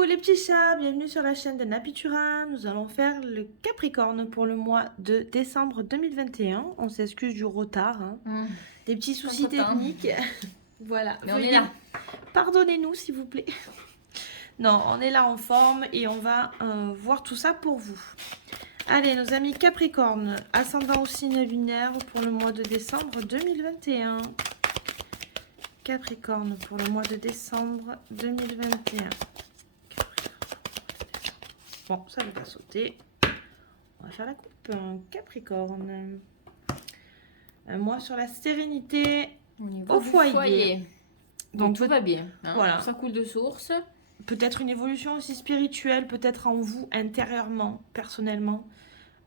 Coucou les petits chats, bienvenue sur la chaîne de Napitura. Nous allons faire le Capricorne pour le mois de décembre 2021. On s'excuse du retard, hein. Des petits soucis techniques. Voilà, mais on est là. Pardonnez-nous s'il vous plaît. Non, on est là en forme et on va voir tout ça pour vous. Allez, nos amis Capricorne, ascendant au signe lunaire pour le mois de décembre 2021. Capricorne pour le mois de décembre 2021. Bon, ça ne va pas sauter. On va faire la coupe. Capricorne. Un mois sur la sérénité au foyer. Donc tout va bien. Hein, voilà. Ça coule de source. Peut-être une évolution aussi spirituelle, peut-être en vous, intérieurement, personnellement.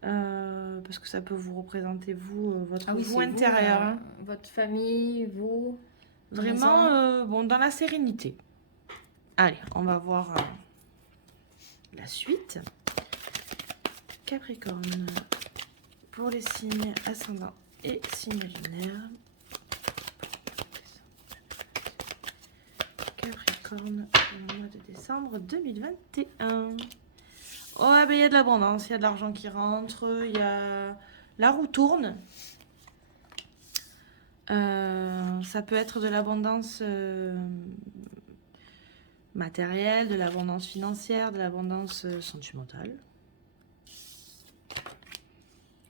Parce que ça peut vous représenter, vous, votre vous intérieur. Vous, votre famille, vous. Vraiment, bon, dans la sérénité. Allez, on va voir la suite. Capricorne pour les signes ascendants et signes lunaires. Capricorne pour le mois de décembre 2021. Oh, ben il y a de l'abondance, il y a de l'argent qui rentre, il y a la roue tourne. Ça peut être de l'abondance matérielle, de l'abondance financière, de l'abondance sentimentale.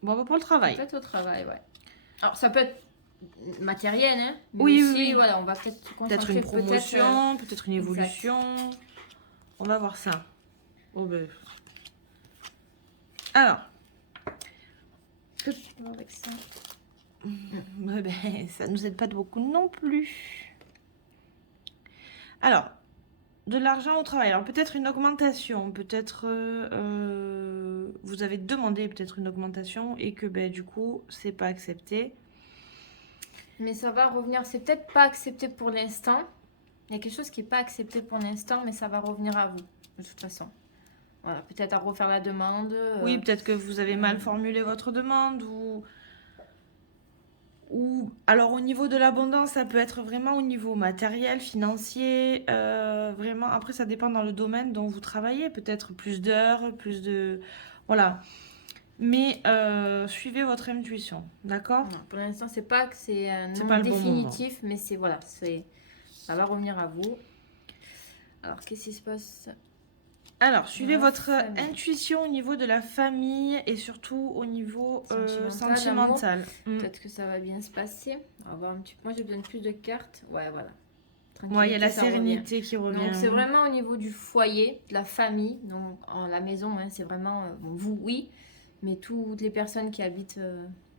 Bon, bah pour le travail. Peut-être au travail, ouais. Alors, ça peut être matériel, hein. Mais oui, aussi, oui. Voilà, on va peut-être une promotion, peut-être une évolution. Exact. On va voir ça. Oh, ben. Alors. Avec ça. Ben, ça nous aide pas de beaucoup non plus. Alors, de l'argent au travail. Alors, peut-être une augmentation. Peut-être vous avez demandé peut-être une augmentation et que ben, du coup, c'est pas accepté. Mais ça va revenir. C'est peut-être pas accepté pour l'instant. Il y a quelque chose qui n'est pas accepté pour l'instant, mais ça va revenir à vous, de toute façon. Voilà, peut-être à refaire la demande. Oui, peut-être que vous avez mal formulé votre demande ou alors au niveau de l'abondance, ça peut être vraiment au niveau matériel, financier, vraiment. Après, ça dépend dans le domaine dont vous travaillez, peut-être plus d'heures, plus de... Voilà. Mais suivez votre intuition, d'accord? Pour l'instant, c'est pas que c'est un non définitif, mais c'est voilà, ça va revenir à vous. Alors, qu'est-ce qui se passe? Alors, suivez votre intuition au niveau de la famille et surtout au niveau sentimental. Peut-être que ça va bien se passer. On va voir un petit... Moi, j'ai besoin de plus de cartes. Ouais, voilà. Ouais, il y a la sérénité qui revient. Donc, c'est vraiment au niveau du foyer, de la famille. Donc, la maison, hein, c'est vraiment... vous, oui, mais toutes les personnes qui habitent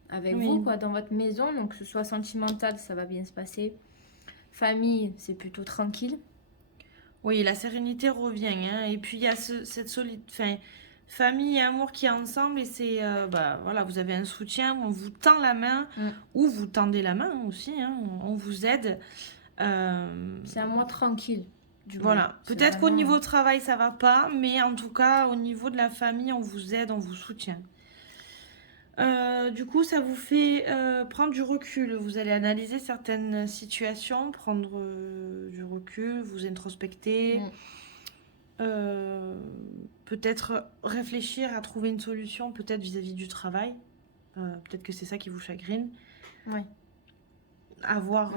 avec vous, quoi, dans votre maison. Donc, que ce soit sentimental, ça va bien se passer. Famille, c'est plutôt tranquille. Oui, la sérénité revient. Hein, et puis, il y a cette famille et amour qui est ensemble. Et c'est, voilà, vous avez un soutien, on vous tend la main, ou vous tendez la main aussi, hein, on vous aide. C'est un mois tranquille. Voilà, peut-être qu'au niveau travail, ça va pas, mais en tout cas, au niveau de la famille, on vous aide, on vous soutient. Du coup, ça vous fait prendre du recul. Vous allez analyser certaines situations, prendre du recul, vous introspecter. Peut-être réfléchir à trouver une solution, peut-être vis-à-vis du travail. Peut-être que c'est ça qui vous chagrine. Oui.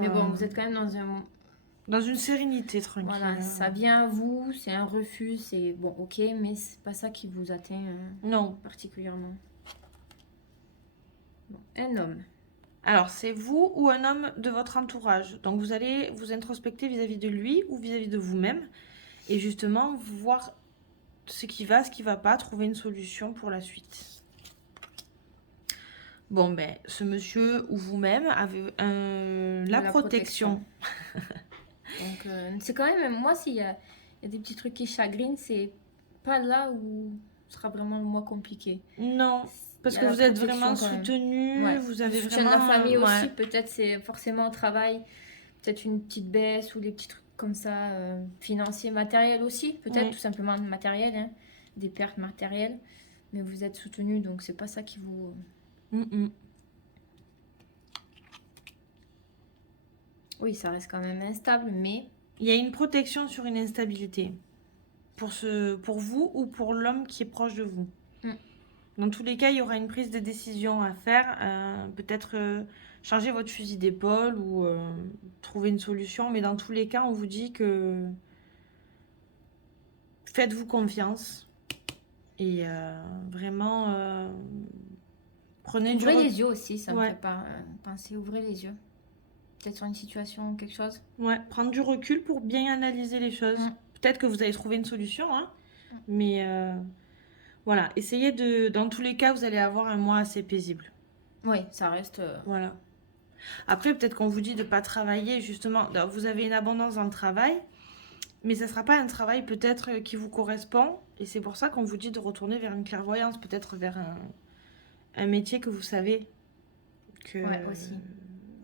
Mais bon, vous êtes quand même dans une sérénité tranquille. Voilà, ça vient à vous, c'est un refus, c'est bon, ok, mais c'est pas ça qui vous atteint non. Particulièrement. Bon, un homme. Alors, c'est vous ou un homme de votre entourage. Donc, vous allez vous introspecter vis-à-vis de lui ou vis-à-vis de vous-même. Et justement, voir ce qui va pas, trouver une solution pour la suite. Bon, ben, ce monsieur ou vous-même avez la protection. Donc, c'est quand même, moi, s'il y a des petits trucs qui chagrinent, c'est pas là où ce sera vraiment le mois compliqué. Non, parce que vous êtes vraiment soutenu, vous avez vraiment... la famille aussi, peut-être c'est forcément au travail, peut-être une petite baisse ou des petits trucs comme ça, financiers, matériels aussi, peut-être tout simplement matériel, hein, des pertes matérielles, mais vous êtes soutenu, donc c'est pas ça qui vous... Oui, ça reste quand même instable, mais... Il y a une protection sur une instabilité. pour vous ou pour l'homme qui est proche de vous. Dans tous les cas, il y aura une prise de décision à faire. Peut-être changer votre fusil d'épaule ou trouver une solution. Mais dans tous les cas, on vous dit que faites-vous confiance. Et vraiment, prenez du Ouvrez recul. les yeux aussi, ça me Ouais. fait pas penser. Ouvrez les yeux. Peut-être sur une situation, quelque chose. Ouais, prendre du recul pour bien analyser les choses. Peut-être que vous allez trouver une solution, hein. Mais voilà, essayez de... Dans tous les cas, vous allez avoir un mois assez paisible. Oui, ça reste... Voilà. Après, peut-être qu'on vous dit de ne pas travailler, justement. Vous avez une abondance dans le travail, mais ça ne sera pas un travail peut-être qui vous correspond. Et c'est pour ça qu'on vous dit de retourner vers une clairvoyance, peut-être vers un métier que vous savez. Ouais, aussi.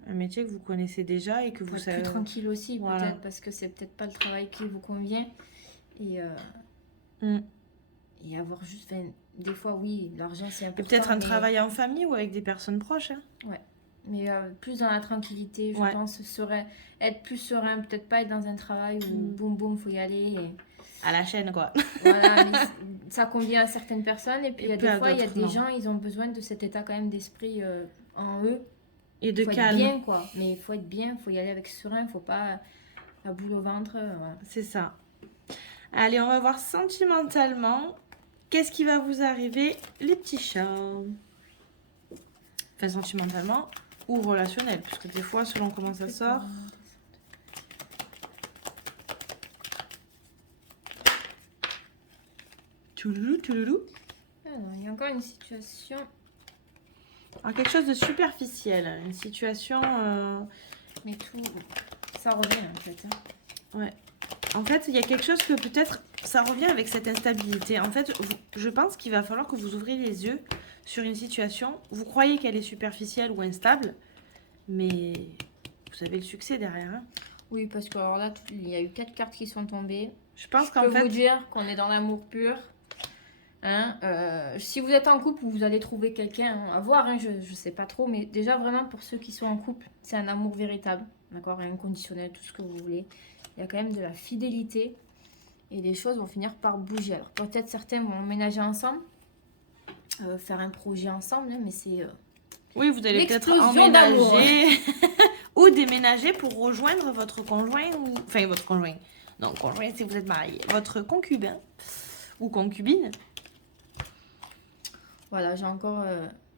Un métier que vous connaissez déjà et que vous Pour être savez... plus tranquille aussi, Voilà. peut-être, parce que c'est peut-être pas le travail qui vous convient. Et, et avoir juste... Enfin, des fois, oui, l'argent, c'est Et important. peut-être un mais... travail en famille ou avec des personnes proches. Hein. Ouais. Mais plus dans la tranquillité, je Ouais. pense, être plus serein, peut-être pas être dans un travail où boum boum, faut y aller. Et... À la chaîne, quoi. Voilà, mais ça convient à certaines personnes. Et puis, il y a puis des à fois, il y a d'autres, des non. gens, ils ont besoin de cet état quand même d'esprit en eux. Et de Faut calme. être bien, quoi. Mais il faut être bien, il faut y aller avec serein, faut pas la boule au ventre. Voilà. C'est ça. Allez, on va voir sentimentalement. Qu'est-ce qui va vous arriver, les petits chats? Enfin, sentimentalement ou relationnel, puisque des fois, selon comment ça sort... Touloulou, touloulou. Alors, il y a encore une situation. Alors, quelque chose de superficiel. Une situation... Mais tout, ça revient en fait. Hein. Ouais. En fait, il y a quelque chose que peut-être... Ça revient avec cette instabilité. En fait, je pense qu'il va falloir que vous ouvriez les yeux sur une situation. Vous croyez qu'elle est superficielle ou instable, mais vous avez le succès derrière. Hein. Oui, parce que alors là, il y a eu 4 cartes qui sont tombées. Je pense Je qu'en peux fait... vous dire qu'on est dans l'amour pur. Hein, si vous êtes en couple, vous allez trouver quelqu'un à voir. Hein, je sais pas trop, mais déjà vraiment pour ceux qui sont en couple, c'est un amour véritable, d'accord, inconditionnel, tout ce que vous voulez. Il y a quand même de la fidélité et les choses vont finir par bouger. Alors peut-être certains vont emménager ensemble, faire un projet ensemble, hein, mais c'est Oui, vous allez peut-être l'explosion d'amour. emménager ou déménager pour rejoindre votre conjoint ou... Enfin, votre conjoint. Non, conjoint si vous êtes marié. Votre concubin ou concubine. Voilà, j'ai encore...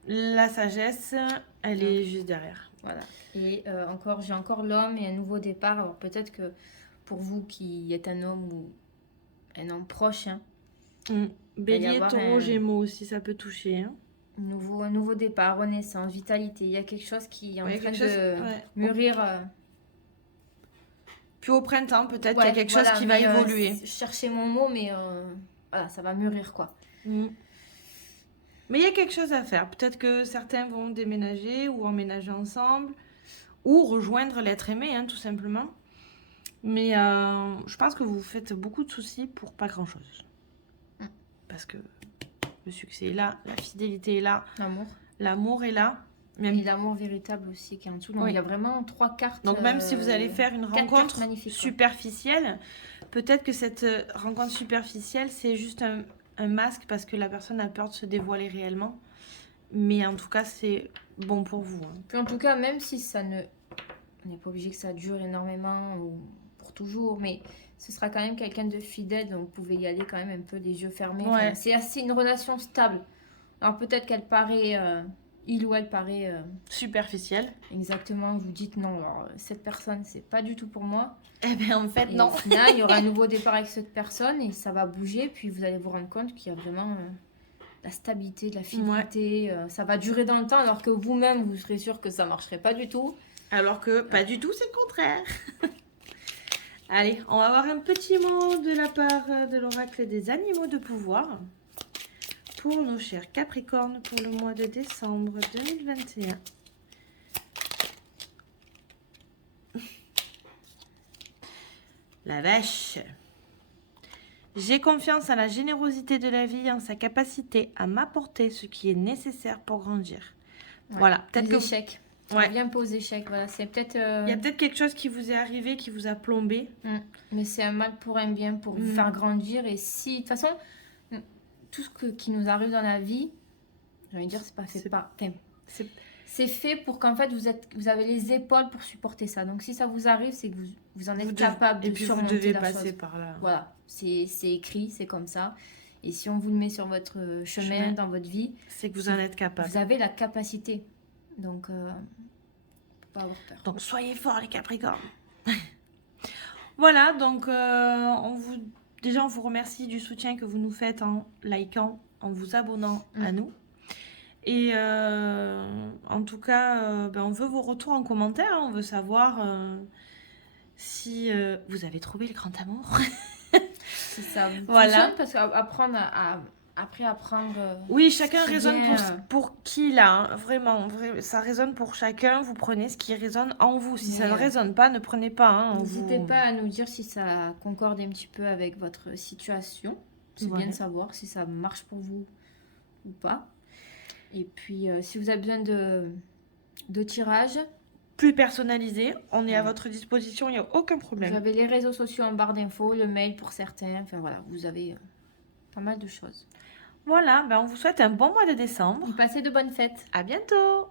La sagesse, elle est juste derrière. Voilà. Et encore, j'ai encore l'homme et un nouveau départ. Alors peut-être que pour vous qui êtes un homme ou un homme proche, hein, Bélier, avoir taureau, gémeaux aussi, ça peut toucher. Hein. un nouveau départ, renaissance, vitalité. Il y a quelque chose qui est en Ouais, train quelque chose, de ouais. mûrir. Puis au printemps, peut-être qu'il y a Ouais, quelque voilà, chose qui va mais, évoluer. Je cherchais mon mot, mais voilà, ça va mûrir quoi. Mais il y a quelque chose à faire. Peut-être que certains vont déménager ou emménager ensemble ou rejoindre l'être aimé, hein, tout simplement. Mais je pense que vous faites beaucoup de soucis pour pas grand-chose. Parce que le succès est là, la fidélité est là, l'amour est là. Même... Et l'amour véritable aussi qui est en dessous. Donc oui. Il y a vraiment 3 cartes. Donc même si vous allez faire une rencontre superficielle, peut-être que cette rencontre superficielle, c'est juste un masque parce que la personne a peur de se dévoiler réellement. Mais en tout cas, c'est bon pour vous. Hein. Puis en tout cas, même si ça ne... On n'est pas obligé que ça dure énormément ou pour toujours, mais ce sera quand même quelqu'un de fidèle, donc vous pouvez y aller quand même un peu les yeux fermés. Ouais. Enfin, c'est assez une relation stable. Alors peut-être qu'elle paraît... il ou elle paraît... superficielle. Exactement, vous dites non, alors cette personne, c'est pas du tout pour moi. Eh bien en fait, non. Au final, il y aura un nouveau départ avec cette personne et ça va bouger, puis vous allez vous rendre compte qu'il y a vraiment la stabilité, de la fidélité. Ça va durer dans le temps, alors que vous-même, vous serez sûr que ça marcherait pas du tout. Alors que pas du tout, c'est le contraire. Allez, on va avoir un petit mot de la part de l'oracle des animaux de pouvoir. Pour nos chers Capricornes pour le mois de décembre 2021. La vache. J'ai confiance en la générosité de la vie, en sa capacité à m'apporter ce qui est nécessaire pour grandir. Ouais, voilà, peut-être que échecs. On Ouais. revient un peu aux échecs. Voilà, c'est peut-être. Il y a peut-être quelque chose qui vous est arrivé, qui vous a plombé. Mais c'est un mal pour un bien, pour vous faire grandir. Et si, de toute façon, tout qui nous arrive dans la vie, j'ai envie de dire, c'est pas fait pas. Enfin, c'est fait pour qu'en fait vous avez les épaules pour supporter ça. Donc si ça vous arrive, c'est que vous en êtes capable de surmonter vous devez la passer chose. par là. Voilà, c'est écrit, c'est comme ça. Et si on vous le met sur votre chemin dans votre vie, c'est que vous en êtes capable. Vous avez la capacité. Donc, faut pas avoir peur. Donc soyez forts les Capricornes. Voilà, donc déjà on vous remercie du soutien que vous nous faites en likant, en vous abonnant à nous. Et en tout cas, on veut vos retours en commentaire. On veut savoir si vous avez trouvé le grand amour. Si ça fonctionne, parce qu'apprendre après apprendre. Oui, chacun raisonne pour qui là, hein, vraiment, ça résonne pour chacun. Vous prenez ce qui résonne en vous. Si ça ne résonne pas, ne prenez pas. Hein, n'hésitez pas à nous dire si ça concorde un petit peu avec votre situation. C'est bien de savoir si ça marche pour vous ou pas. Et puis, si vous avez besoin de tirages plus personnalisés, on est à votre disposition, il n'y a aucun problème. Vous avez les réseaux sociaux en barre d'infos, le mail pour certains. Enfin voilà, vous avez pas mal de choses. Voilà, on vous souhaite un bon mois de décembre. Passez de bonnes fêtes. À bientôt.